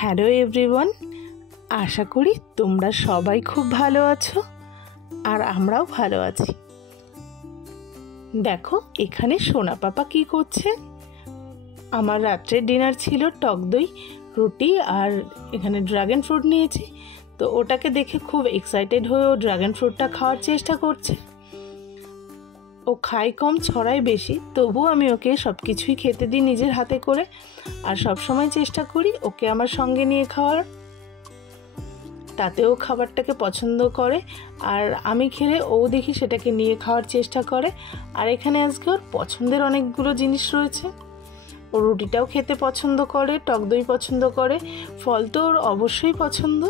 Hello everyone, আশা করি তোমরা সবাই খুব ভালো আছো আর আমরাও ভালো আছি। দেখো এখানে সোনা পাপা কি করছে। আমার রাত্রের ডিনার ছিল টক দই, রুটি আর এখানে ড্রাগন ফ্রুট নিয়েছি। তো ওটাকে দেখে খুব এক্সাইটেড হয়ে ও ড্রাগন ফ্রুটটা খাওয়ার চেষ্টা করছে। ও খায় কম ছড়ায় বেশি, তবুও আমি ওকে সব কিছুই খেতে দিই নিজের হাতে করে, আর সবসময় চেষ্টা করি ওকে আমার সঙ্গে নিয়ে খাওয়ার। তাতেও খাবারটাকে পছন্দ করে আর আমি খেলে ও দেখি সেটাকে নিয়ে খাওয়ার চেষ্টা করে। আর এখানে আজকে ওর পছন্দের অনেকগুলো জিনিস রয়েছে। ও রুটিটাও খেতে পছন্দ করে, টক দই পছন্দ করে, ফল তো ওর অবশ্যই পছন্দ।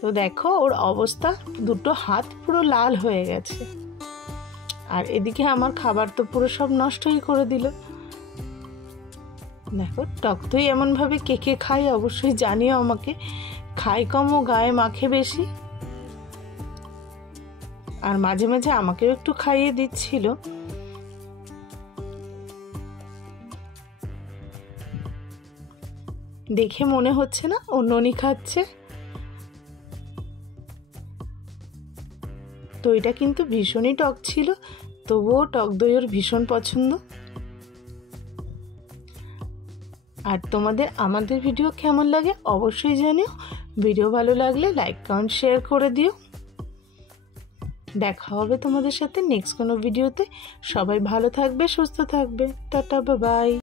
তো দেখো ওর অবস্থা, দুটো হাত পুরো লাল হয়ে গেছে। আর এদিকে আমার খাবার তো পুরো সব নষ্টই করে দিল। দেখো টক দই এমনভাবে কে কে খায় অবশ্যই জানিও আমাকে। খায় কম ও গায়ে মাখে বেশি, আর মাঝে মাঝে আমাকেও একটু খাইয়ে দিচ্ছিল। দেখে মনে হচ্ছে না ও ননি খাচ্ছে। দইটা কিন্তু ভীষণই টক ছিল, তবুও টক দই ওর ভীষণ পছন্দ। আর তোমাদের আমাদের ভিডিও কেমন লাগে অবশ্যই জানিও। ভিডিও ভালো লাগলে লাইক কমেন্ট শেয়ার করে দিও। দেখা হবে তোমাদের সাথে নেক্সট কোনো ভিডিওতে। সবাই ভালো থাকবে, সুস্থ থাকবে। Tata, bye bye.